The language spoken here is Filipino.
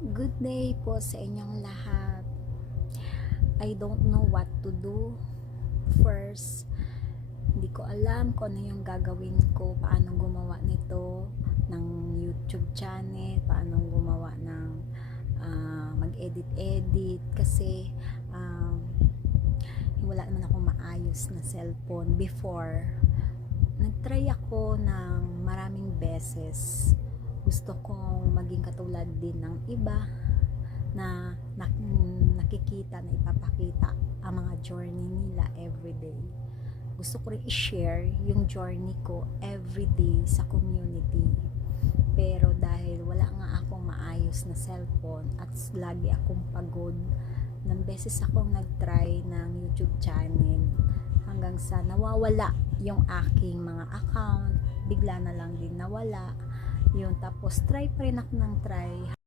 Good day po sa inyong lahat. I don't know what to do. First, hindi ko alam kung ano yung gagawin ko, paano gumawa nito ng YouTube channel, paano gumawa ng mag-edit kasi wala naman akong maayos na cellphone before. Nagtry ako ng maraming beses. Gusto kong maging katulad din ng iba na nakikita na ipapakita ang mga journey nila everyday. Gusto ko rin i-share yung journey ko everyday sa community. Pero dahil wala nga akong maayos na cellphone at lagi akong pagod, ng beses akong nag-try ng YouTube channel hanggang sa nawawala yung aking mga account, bigla na lang din nawala yun. Tapos try pa rin ako ng try